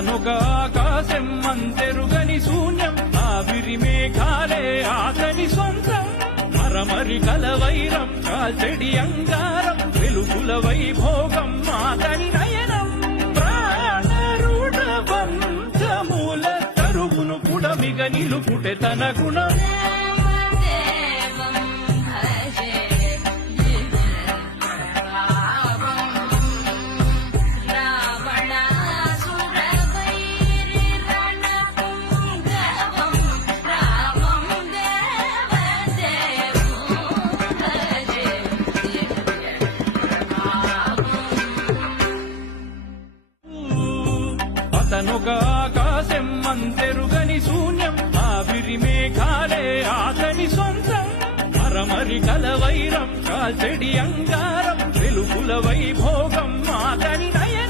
అతనొక ఆకాశం అంతెరుగని శూన్యం ఆవిరి మేఘాలే ఆతని సొంతం మరమరి కలవైరం కాల్చెడి అంగారం వెలుగుల వైభోగం ఆతని నయనం ప్రాణరుడ బంధముల తరుగును పుడమిగ నిలుపుటె తన గుణం అతనొక ఆకాశం అంతెరుగని శూన్యం ఆవిరి మేఘాలే ఆతని సొంతం మరమరి కలవైరం కాల్చెడి అంగారం వెలుగుల వైభోగం ఆతని నయనం